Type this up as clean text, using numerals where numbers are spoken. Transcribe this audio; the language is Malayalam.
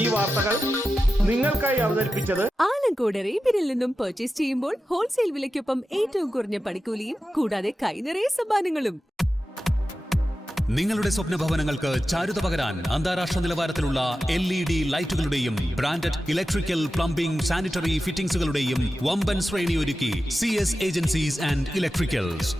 ഈ വാർത്തകൾ നിങ്ങൾക്കായി അവതരിപ്പിച്ചത് ആലങ്കോട് റീബിനിൽ നിന്നും പർച്ചേസ് ചെയ്യുമ്പോൾ ഹോൾസെയിൽ വിലയ്ക്കൊപ്പം ഏറ്റവും കുറഞ്ഞ പണിക്കൂലിയും കൂടാതെ കൈനിറയെ സമ്മാനങ്ങളും. നിങ്ങളുടെ സ്വപ്ന ഭവനങ്ങൾക്ക് ചാരുത പകരാൻ അന്താരാഷ്ട്ര നിലവാരത്തിലുള്ള LED ലൈറ്റുകളുടെയും branded electrical, plumbing, sanitary ഫിറ്റിംഗ്സുകളുടെയും വമ്പൻ ശ്രേണി ഒരുക്കി CS ഏജൻസീസ് ആൻഡ് ഇലക്ട്രിക്കൽസ്.